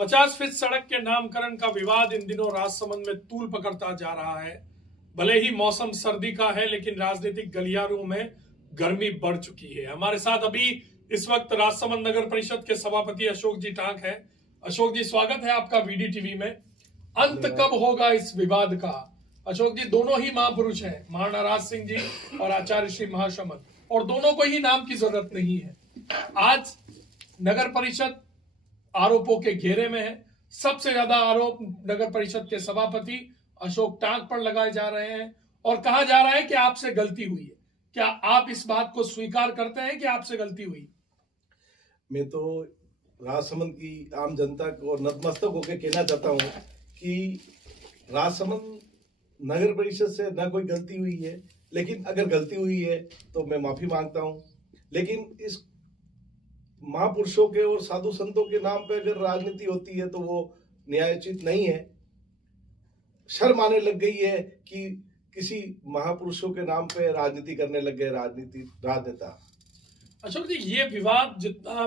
50 feet सड़क के नामकरण का विवाद इन दिनों राजसमंद में तूल पकड़ता जा रहा है। भले ही मौसम सर्दी का है, लेकिन राजनीतिक गलियारों में गर्मी बढ़ चुकी है। हमारे साथ अभी इस वक्त राजसमंद नगर परिषद के सभापति अशोक जी टांक है। अशोक जी, स्वागत है आपका वीडी टीवी में। अंत कब होगा इस विवाद का? अशोक जी, दोनों ही महापुरुष हैं, महाराणा राज सिंह जी और आचार्य श्री महाशमन, और दोनों को ही नाम की जरूरत नहीं है। आज नगर परिषद आरोपों के घेरे में है। सबसे ज्यादा आरोप नगर परिषद के सभापति अशोक टांक पर लगाए जा रहे हैं और कहा जा रहा है कि आपसे गलती हुई है। क्या आप इस बात को स्वीकार करते हैं कि आपसे गलती हुई? मैं तो राजसमंद की आम जनता को नतमस्तक होकर कहना चाहता हूँ कि राजसमंद नगर परिषद से न कोई गलती हुई है, लेकिन अगर गलती हुई है तो मैं माफी मांगता हूँ। लेकिन इस महापुरुषों के और साधु संतों के नाम पे अगर राजनीति होती है तो वो न्यायोचित नहीं है। शर्म आने लग गई है कि किसी महापुरुषों के नाम पे राजनीति करने लग गए राजनेता। अशोक जी, ये विवाद जितना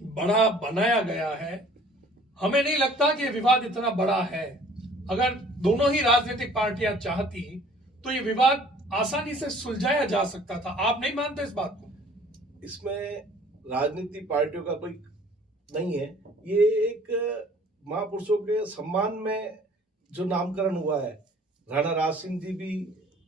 बड़ा बनाया गया है, हमें नहीं लगता कि ये विवाद इतना बड़ा है। अगर दोनों ही राजनीतिक पार्टियां चाहती तो ये विवाद आसानी से सुलझाया जा सकता था। आप नहीं मानते इस बात को? इसमें राजनीति पार्टियों का कोई नहीं है। ये एक महापुरुषों के सम्मान में जो नामकरण हुआ है। राणा राज सिंह जी भी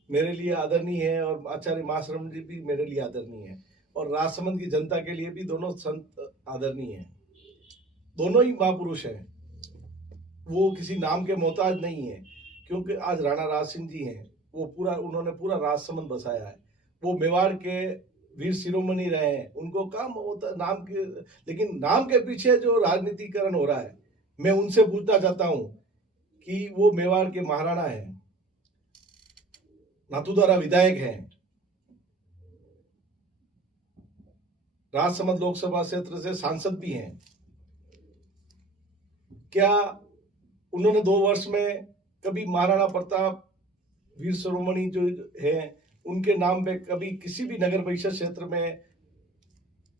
मेरे लिए आदरणीय है और आचार्य महाशमन जी भी मेरे लिए आदरणीय है, और राजसमंद की जनता के लिए भी दोनों संत आदरणीय हैं। दोनों ही महापुरुष हैं, वो किसी नाम के मोहताज नहीं है। क्योंकि आज राणा राज सिंह जी हैं, उन्होंने पूरा राजसमंद बसाया है। वो मेवाड़ के वीर शिरोमणि रहे हैं, उनको काम होता नाम के, लेकिन नाम के पीछे जो राजनीतिकरण हो रहा है, मैं उनसे पूछना चाहता हूं कि वो मेवाड़ के महाराणा हैं, नाथूद्वारा विधायक हैं, राजसमंद लोकसभा क्षेत्र से सांसद भी हैं। क्या उन्होंने 2 वर्ष में कभी महाराणा प्रताप वीर शिरोमणि जो हैं उनके नाम पे कभी किसी भी नगर परिषद क्षेत्र में,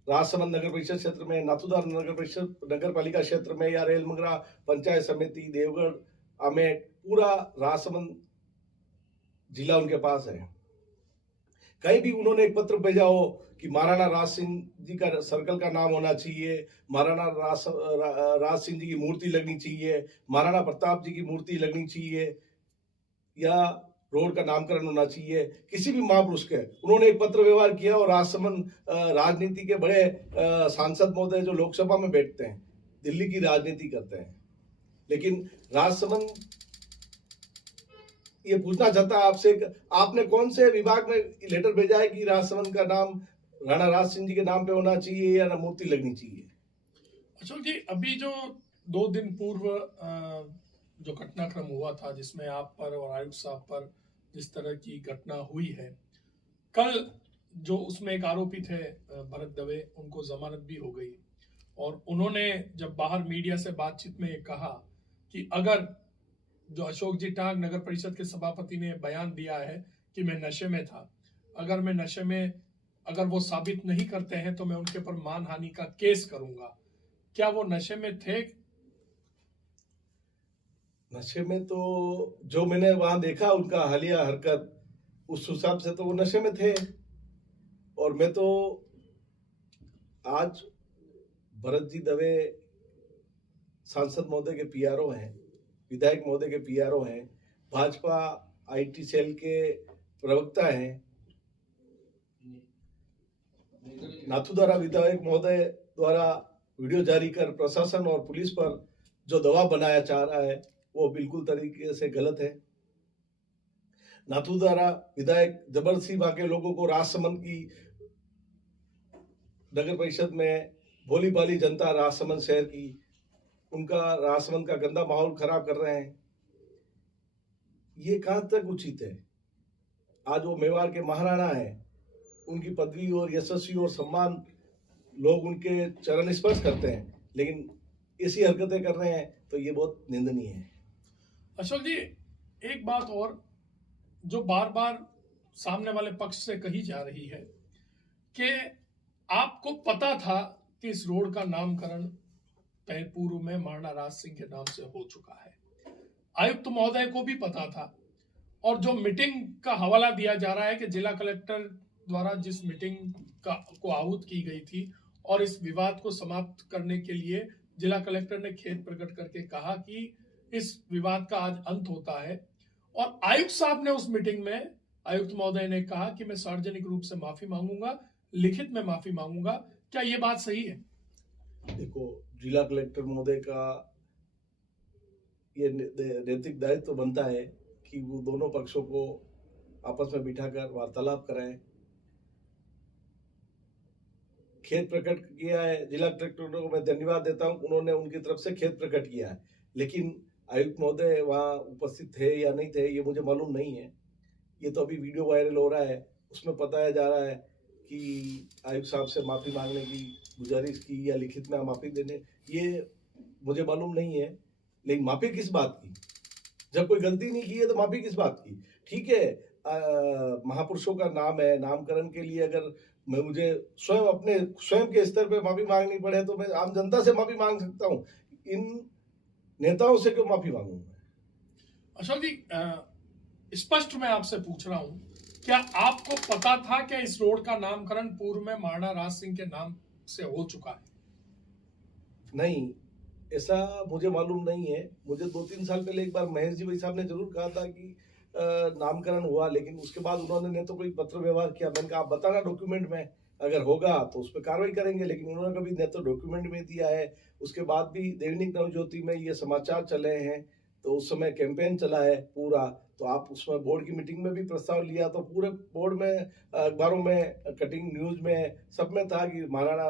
राजसमंद नगर परिषद क्षेत्र में, नाथूद्वारा नगर परिषद नगर पालिका क्षेत्र में, या रेलमंगरा पंचायत समिति, देवगढ़, आमेट, पूरा राजसमंद जिला उनके पास है, कहीं भी उन्होंने एक पत्र भेजा हो कि महाराणा राज सिंह जी का सर्कल का नाम होना चाहिए, महाराणा राज सिंह जी की मूर्ति लगनी चाहिए, महाराणा प्रताप जी की मूर्ति लगनी चाहिए, या रोड का नामकरण होना चाहिए, किसी भी महापुरुष के उन्होंने एक पत्र व्यवहार किया? और राजसमंद राजनीति के बड़े सांसद महोदय जो लोकसभा में बैठते हैं, दिल्ली की राजनीति करते हैं, लेकिन राजसमंद ये पूछना चाहता है आपसे, आपने कौन से विभाग में लेटर भेजा है कि राजसमंद का नाम राणा राज सिंह जी के नाम पे होना चाहिए या मूर्ति लगनी चाहिए? अशोक जी, अभी जो 2 दिन पूर्व जो घटनाक्रम हुआ था, जिसमें आप पर और आयुक्त साहब पर जिस तरह की घटना हुई है, कल जो उसमें एक आरोपी थे भरत दवे, उनको जमानत भी हो गई, और उन्होंने जब बाहर मीडिया से बातचीत में कहा कि अगर जो अशोक जी टांक नगर परिषद के सभापति ने बयान दिया है कि मैं नशे में था, अगर मैं नशे में, अगर वो साबित नहीं करते हैं तो मैं उनके पर मानहानि का केस करूंगा। क्या वो नशे में थे? नशे में तो जो मैंने वहां देखा उनका हालिया हरकत, उस हिसाब से तो वो नशे में थे। और मैं तो आज भरत जी दवे सांसद महोदय के पीआरओ हैं, विधायक महोदय के पीआरओ हैं, भाजपा आईटी सेल के प्रवक्ता हैं, नाथूद्वारा विधायक महोदय द्वारा वीडियो जारी कर प्रशासन और पुलिस पर जो दबाव बनाया जा रहा है वो बिल्कुल तरीके से गलत है। नाथूद्वारा विधायक जबरदस्ती बाकी लोगों को राजसमंद की नगर परिषद में, भोली भाली जनता राजसमंद शहर की, उनका राजसमंद का गंदा माहौल खराब कर रहे हैं। ये कहां तक उचित है? आज वो मेवाड़ के महाराणा हैं, उनकी पदवी और यशस्वी और सम्मान लोग उनके चरण स्पर्श करते हैं, लेकिन ऐसी हरकतें कर रहे हैं तो ये बहुत निंदनीय है। अशोक जी, एक बात और जो बार बार सामने वाले पक्ष से कही जा रही है कि आपको पता था कि इस रोड का नामकरण पूर्व में महाराणा राज सिंह के नाम से हो चुका है। आयुक्त महोदय को भी पता था, और जो मीटिंग का हवाला दिया जा रहा है कि जिला कलेक्टर द्वारा जिस मीटिंग को आहूत की गई थी और इस विवाद को समाप्त करने के लिए जिला कलेक्टर ने खेद प्रकट करके कहा कि इस विवाद का आज अंत होता है, और आयुक्त साहब ने उस मीटिंग में, आयुक्त महोदय ने कहा कि मैं सार्वजनिक रूप से माफी मांगूंगा, लिखित में माफी मांगूंगा। क्या ये बात सही है? देखो, जिला कलेक्टर महोदय का ये नैतिक दायित्व बनता है कि वो दोनों पक्षों को आपस में बिठाकर वार्तालाप कराएं। खेद प्रकट किया है, जिला कलेक्टर को मैं धन्यवाद देता हूं, उन्होंने उनकी तरफ से खेद प्रकट किया है, लेकिन आयुक्त महोदय वहां उपस्थित थे या नहीं थे ये मुझे मालूम नहीं है। ये तो अभी वीडियो वायरल हो रहा है, उसमें बताया जा रहा है कि आयुक्त साहब से माफी मांगने की गुजारिश की या लिखित में माफी देने, ये मुझे मालूम नहीं है। लेकिन माफी किस बात की? जब कोई गलती नहीं की है तो माफी किस बात की? ठीक है, महापुरुषों का नाम है, नामकरण के लिए अगर मुझे स्वयं के स्तर पे माफी मांगनी पड़े तो मैं आम जनता से माफी मांग सकता हूँ, इन नेताओं से क्यों माफी मांगू? अशोक जी, स्पष्ट मैं आपसे पूछ रहा हूं, क्या आपको पता था कि इस रोड का नामकरण पूर्व में महाराणा राज सिंह के नाम से हो चुका है? नहीं, ऐसा मुझे मालूम नहीं है। मुझे 2-3 साल पहले एक बार महेश जी भाई साहब ने जरूर कहा था कि नामकरण हुआ, लेकिन उसके बाद उन्होंने तो कोई पत्र व्यवहार किया। मैंने कहा आप बताना डॉक्यूमेंट में, अगर होगा तो उस पर कार्रवाई करेंगे, लेकिन उन्होंने कभी न तो डॉक्यूमेंट में दिया है। उसके बाद भी दैनिक नवज्योति में ये समाचार चले हैं, तो उस समय कैंपेन चला है पूरा, तो आप उसमें बोर्ड की मीटिंग में भी प्रस्ताव लिया, तो पूरे बोर्ड में, अखबारों में, कटिंग न्यूज में, सब में था कि महाराणा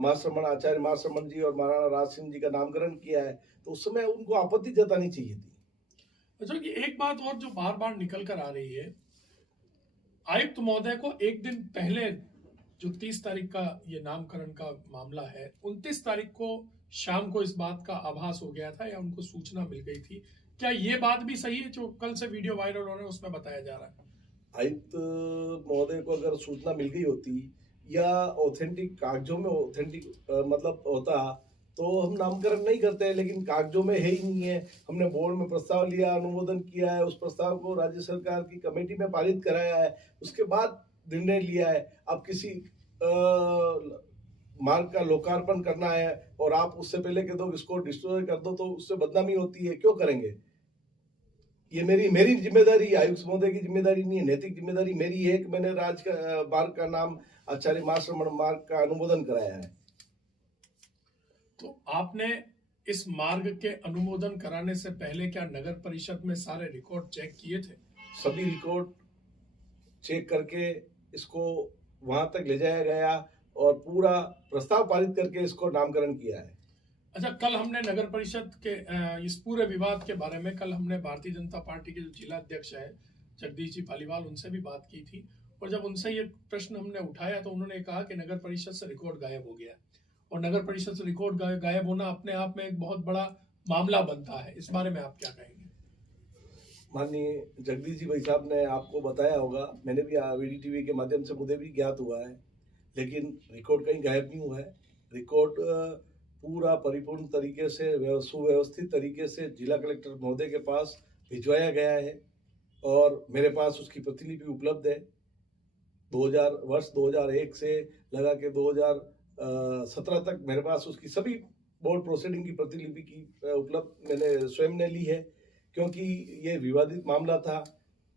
महाश्रमण आचार्य महाश्रमण जी और महाराणा राज सिंह जी का नामकरण किया है, तो उस समय उनको आपत्ति जतानी चाहिए थी। अच्छा, कि एक बात और जो बार बार निकल कर आ रही है, आयुक्त महोदय को एक दिन पहले, जो 30 तारीख का ये नामकरण का मामला है, 29 तारीख को शाम को इस बात का आभास हो गया था या उनको सूचना मिल गई थी। क्या ये बात भी सही है जो कल से वीडियो वायरल हो रहा है उसमें बताया जा रहा है? आयुक्त महोदय को अगर सूचना मिल गई होती या ऑथेंटिक कागजों में ऑथेंटिक मतलब होता तो हम नामकरण नहीं करते, लेकिन कागजों में है ही नहीं है। हमने बोर्ड में प्रस्ताव लिया, अनुमोदन किया है, उस प्रस्ताव को राज्य सरकार की कमेटी में पारित कराया है, उसके बाद निर्णय लिया है। अब किसी मार्ग का लोकार्पण करना है और आप उससे पहले कह दो इसको डिस्ट्रॉय कर दो, तो उससे बदनामी होती है, क्यों करेंगे? ये मेरी जिम्मेदारी, आयुक्त महोदय की जिम्मेदारी नहीं है, नैतिक जिम्मेदारी मेरी है कि मैंने मार्ग का नाम आचार्य महाश्रमण मार्ग का अनुमोदन कराया है। तो आपने इस मार्ग के अनुमोदन कराने से पहले क्या नगर परिषद में सारे रिकॉर्ड चेक किए थे? सभी रिकॉर्ड चेक करके इसको वहां तक ले जाया गया और पूरा प्रस्ताव पारित करके इसको नामकरण किया है। अच्छा, कल हमने नगर परिषद के इस पूरे विवाद के बारे में कल हमने भारतीय जनता पार्टी के जो जिला अध्यक्ष है जगदीश जी पालीवाल, उनसे भी बात की थी, और जब उनसे ये प्रश्न हमने उठाया तो उन्होंने कहा कि नगर परिषद से रिकॉर्ड गायब हो गया, और नगर परिषद से रिकॉर्ड गायब होना अपने आप में एक बहुत बड़ा मामला बनता है। इस बारे में आप क्या कहेंगे? माननीय जगदीश जी भाई साहब ने आपको बताया होगा, मैंने भी VDTV के माध्यम से मुझे भी ज्ञात हुआ है, लेकिन रिकॉर्ड कहीं गायब नहीं हुआ है। रिकॉर्ड पूरा परिपूर्ण तरीके से, सुव्यवस्थित तरीके से जिला कलेक्टर महोदय के पास भिजवाया गया है और मेरे पास उसकी प्रतिलिपि उपलब्ध है। वर्ष 2001 से लगा के 2017 तक मेरे पास उसकी सभी बोर्ड प्रोसीडिंग की प्रतिलिपि की उपलब्ध मैंने स्वयं ने ली है, क्योंकि ये विवादित मामला था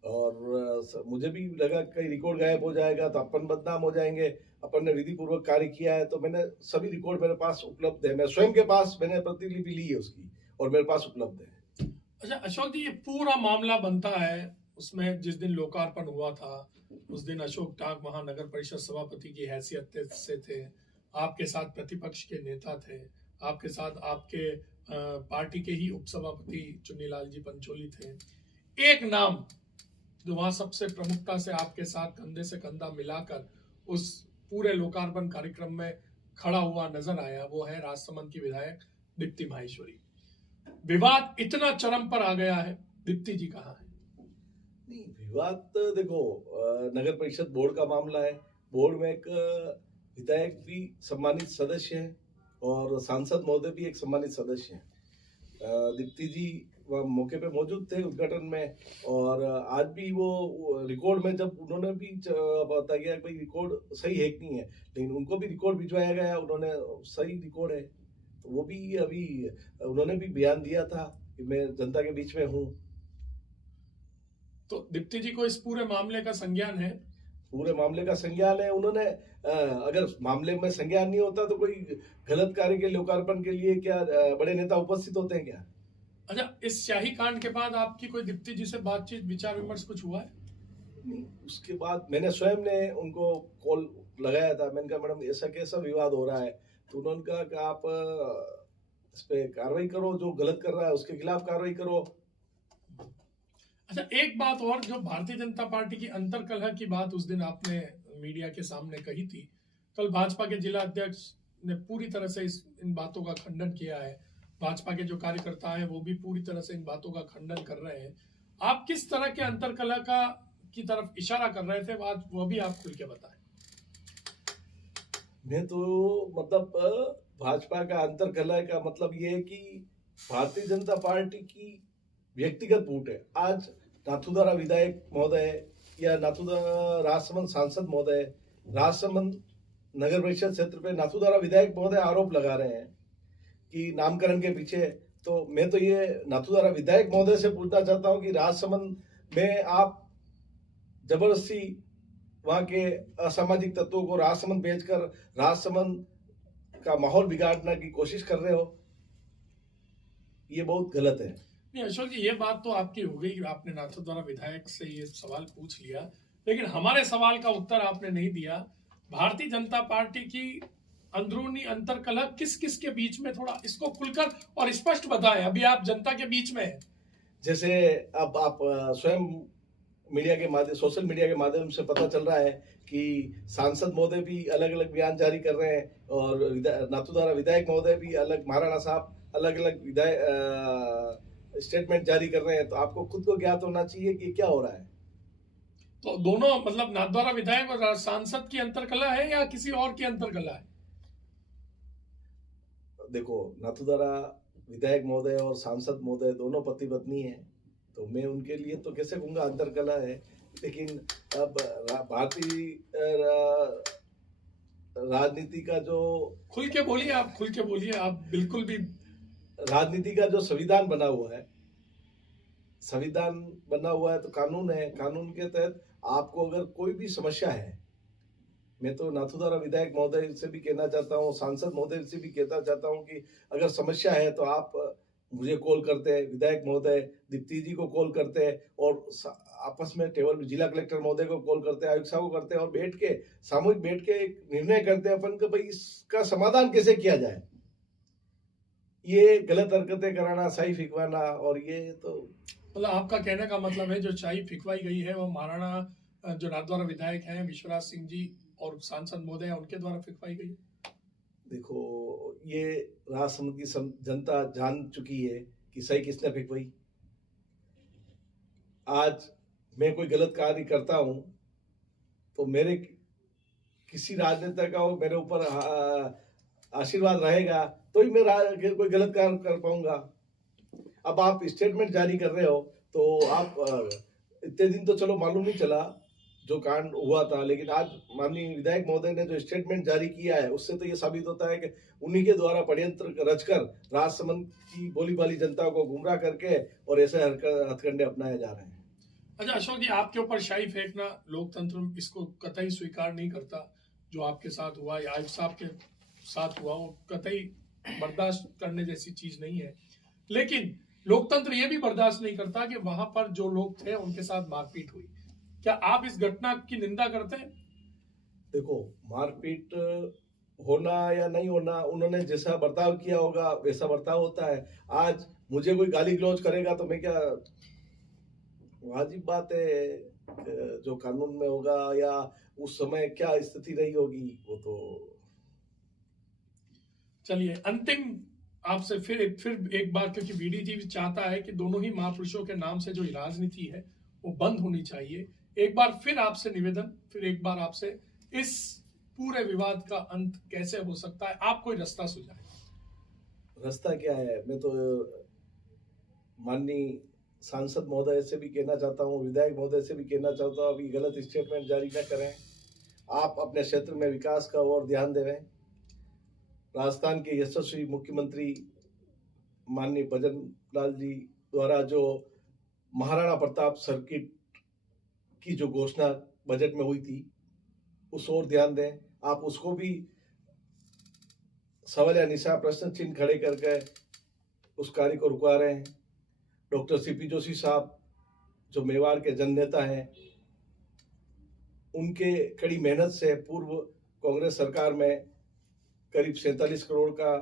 और मुझे भी लगा कहीं रिकॉर्ड गायब हो जाएगा तो अपन बदनाम हो जाएंगे। अपन ने विधि पूर्वक कार्य किया है, तो मैंने सभी रिकॉर्ड मेरे पास उपलब्ध है, मैं स्वयं के पास मैंने प्रतिलिपि ली है उसकी और मेरे पास उपलब्ध है। अच्छा अशोक जी, ये पूरा मामला बनता है उसमें जिस दिन लोकार्पण हुआ था उस दिन अशोक टाक वहां नगर परिषद सभापति की हैसियत से थे, आपके साथ प्रतिपक्ष के नेता थे, आपके साथ आपके पार्टी के ही उपसभापति चुन्नीलाल जी पंचोली थे। एक नाम जो वहां सबसे प्रमुखता से आपके साथ कंधे से कंधा मिलाकर उस पूरे लोकार्पण कार्यक्रम में खड़ा हुआ नजर आया, वो है राजसमंद की विधायक दीप्ति माहेश्वरी। विवाद इतना चरम पर आ गया है, दीप्ति जी कहाँ है? नहीं, विवाद तो देखो, नगर परिषद बोर्ड का मामला है। बोर्ड में एक विधायक भी सम्मानित सदस्य है और सांसद महोदय भी एक सम्मानित सदस्य हैं। दीप्ति जी वह मौके पे मौजूद थे उद्घाटन में, और आज भी वो रिकॉर्ड में जब उन्होंने भी बताया गया भाई रिकॉर्ड सही है कि नहीं है, लेकिन उनको भी रिकॉर्ड भिजवाया गया, उन्होंने सही रिकॉर्ड है। तो वो भी अभी उन्होंने भी बयान दिया था कि मैं जनता के बीच में हूँ। तो दीप्ति जी को इस पूरे मामले का संज्ञान है? पूरे मामले का संज्ञान है। उन्होंने अगर मामले में संज्ञान नहीं होता तो कोई गलत कार्य के लोकार्पण के लिए क्या बड़े नेता उपस्थित होते हैं क्या? अच्छा, इस शाही कांड के बाद आपकी कोई दीप्ति जी से बातचीत, विचार विमर्श कुछ हुआ है? नहीं, उसके बाद मैंने स्वयं ने उनको कॉल लगाया था। मैंने कहा मैडम ऐसा कैसा विवाद हो रहा है, तो उन्होंने कहा कि आप इस पे कार्रवाई करो, जो गलत कर रहा है उसके खिलाफ कार्रवाई करो। अच्छा, एक बात और, जो भारतीय जनता पार्टी की अंतर्कलह की बात उस दिन आपने मीडिया के सामने कही थी, कल भाजपा के जिला अध्यक्ष ने पूरी तरह से इन बातों का खंडन किया है। भाजपा के जो कार्यकर्ता हैं वो भी पूरी तरह से इन बातों का खंडन कर रहे हैं। आप किस तरह के अंतर्कलह की तरफ इशारा कर रहे थे, वो भी आप खुल के बताएं। मैं तो मतलब भाजपा का अंतर्कलह का मतलब ये है कि भारतीय जनता पार्टी की व्यक्तिगत वोट है। आज नाथुदारा विधायक महोदय या नाथुदारा राजसमंद सांसद महोदय, राजसमंद नगर परिषद क्षेत्र पे नाथुदारा विधायक महोदय आरोप लगा रहे हैं कि नामकरण के पीछे। तो मैं तो ये नाथुदारा विधायक महोदय से पूछना चाहता हूं कि राजसमंद में आप जबरदस्ती वहां के असामाजिक तत्वों को राजसमंद भेजकर राजसमंद का माहौल बिगाड़ने की कोशिश कर रहे हो, ये बहुत गलत है। नहीं अशोक जी, ये बात तो आपकी हो गई, आपने नाथुदारा विधायक से ये सवाल पूछ लिया, लेकिन हमारे सवाल का उत्तर आपने नहीं दिया। भारतीय जनता पार्टी की अंदरूनी अंतर्कलह किस किस के बीच में, थोड़ा इसको खुलकर और स्पष्ट बताएं। अभी आप जनता के बीच में हैं। जैसे अब आप स्वयं मीडिया के माध्यम, सोशल मीडिया के माध्यम से पता चल रहा है कि सांसद महोदय भी अलग अलग बयान जारी कर रहे हैं, और नाथुदारा विधायक महोदय भी अलग, महाराणा साहब अलग अलग विधायक स्टेटमेंट जारी कर रहे हैं। तो आपको खुद को ज्ञात होना चाहिए कि क्या हो रहा है। तो दोनों मतलब नाथद्वारा विधायक और सांसद की अंतर्कलह है या किसी और की अंतर्कलह है? देखो, नाथुदारा विधायक महोदय और सांसद महोदय दोनों पति पत्नी हैं, तो मैं उनके लिए तो कैसे कहूँगा अंतर्कलह है। लेकिन अब भारतीय राजनीति का जो, खुल के बोलिए आप, खुल के बोलिए आप, बिल्कुल भी। राजनीति का जो संविधान बना हुआ है, संविधान बना हुआ है तो कानून है, कानून के तहत आपको अगर कोई भी समस्या है, मैं तो नाथुदारा विधायक महोदय से भी कहना चाहता हूँ, सांसद महोदय से भी कहना चाहता हूँ कि अगर समस्या है तो आप मुझे कॉल करते हैं, विधायक महोदय दीप्ति जी को कॉल करते हैं, और आपस में टेबल में जिला कलेक्टर महोदय को कॉल करते हैं, आयुक्त साहब को करते हैं, और बैठ के सामूहिक बैठ के एक निर्णय करते हैं अपन कि भाई इसका समाधान कैसे किया जाए। ये गलत हरकतें कराना, शाही फिकवाना, और ये तो मतलब आपका कहने का मतलब है जो शाही फिकवाई गई है वो महाराणा जो नाथद्वारा विधायक हैं विश्वराज सिंह जी और सांसद महोदय उनके द्वारा फिकवाई गई। देखो, ये राजसमंद की जनता जान चुकी है कि सही किसने फिकवाई। आज मैं कोई गलत कार्य करता हूं तो मेरे किसी राजनेता का मेरे ऊपर आशीर्वाद रहेगा तो ही मैं कोई गलत कार्य कर पाऊंगा। अब आप स्टेटमेंट जारी कर रहे हो तो आप इतने दिन तो चलो मालूम नहीं चला जो कांड हुआ था, लेकिन आज माननीय विधायक महोदय ने जो स्टेटमेंट जारी किया है उससे तो ये साबित होता है कि उन्हीं के द्वारा षड्यंत्र रचकर राजसमंद की बोली बाली जनता को गुमराह करके और ऐसे हथकंडे अपनाए जा रहे हैं। अच्छा अशोक जी, आपके ऊपर शाही फेंकना लोकतंत्र इसको कतई स्वीकार नहीं करता। जो आपके साथ हुआ या आयुक्त साहब के साथ हुआ वो कतई बर्दाश्त करने जैसी चीज नहीं है, लेकिन लोकतंत्र ये भी बर्दाश्त नहीं करता कि वहां पर जो लोग थे उनके साथ मारपीट हुई। क्या आप इस घटना की निंदा करते हैं? देखो, मारपीट होना या नहीं होना, उन्होंने जैसा बर्ताव किया होगा वैसा बर्ताव होता है। आज मुझे कोई गाली गलौज करेगा तो मैं क्या, वाजिब बात है जो कानून में होगा या उस समय क्या स्थिति रही होगी वो तो। चलिए, अंतिम आपसे फिर एक बार, क्योंकि बीडीजी चाहता है कि दोनों ही महापुरुषों के नाम से जो राजनीति है वो बंद होनी चाहिए। एक बार फिर आपसे निवेदन, फिर एक बार आपसे, इस पूरे विवाद का अंत कैसे हो सकता है, आप कोई रास्ता सुझाएं। रास्ता क्या है? मैं तो माननीय सांसद महोदय से भी कहना चाहता हूँ, विधायक महोदय से भी कहना चाहता हूँ, अभी गलत स्टेटमेंट जारी न करें। आप अपने क्षेत्र में विकास का और ध्यान देवें। राजस्थान के यशस्वी मुख्यमंत्री माननीय भजन लाल जी द्वारा जो महाराणा प्रताप सर्किट की जो घोषणा बजट में हुई थी, उस ओर ध्यान दें। आप उसको भी सवाल या निशा प्रश्न चिन्ह खड़े करके उस कार्य को रुका रहे हैं। डॉक्टर सीपी जोशी साहब जो मेवाड़ के जननेता हैं, उनके कड़ी मेहनत से पूर्व कांग्रेस सरकार में करीब 47 करोड़ का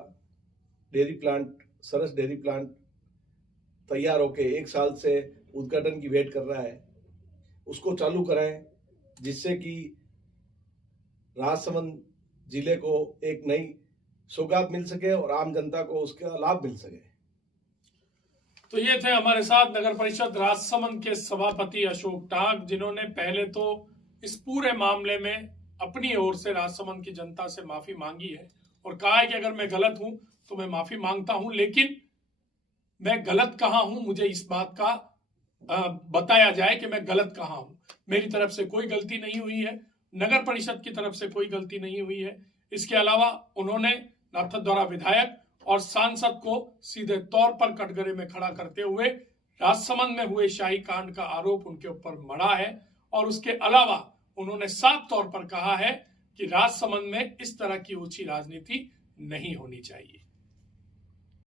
डेयरी प्लांट, सरस डेयरी प्लांट तैयार होके 1 साल से उद्घाटन की वेट कर रहा है। उसको चालू कराएं, जिससे कि राजसमंद जिले को एक नई सौगात मिल सके और आम जनता को उसका लाभ मिल सके। तो ये थे हमारे साथ नगर परिषद राजसमंद के सभापति अशोक टाक, जिन्होंने पहले तो इस पूरे मामले में अपनी ओर से राजसमंद की जनता से माफी मांगी है और कहा है कि अगर मैं गलत हूं तो मैं माफी मांगता हूं, लेकिन मैं गलत कहां हूं, मुझे इस बात का बताया जाए कि मैं गलत कहां हूं। मेरी तरफ से कोई गलती नहीं हुई है, नगर परिषद की तरफ से कोई गलती नहीं हुई है। इसके अलावा उन्होंने नाथद्वारा विधायक और सांसद को सीधे तौर पर कटघरे में खड़ा करते हुए राजसमंद में हुए शाही कांड का आरोप उनके ऊपर मढ़ा है और उसके अलावा उन्होंने साफ तौर पर कहा है कि राजसमंद में इस तरह की ऊंची राजनीति नहीं होनी चाहिए।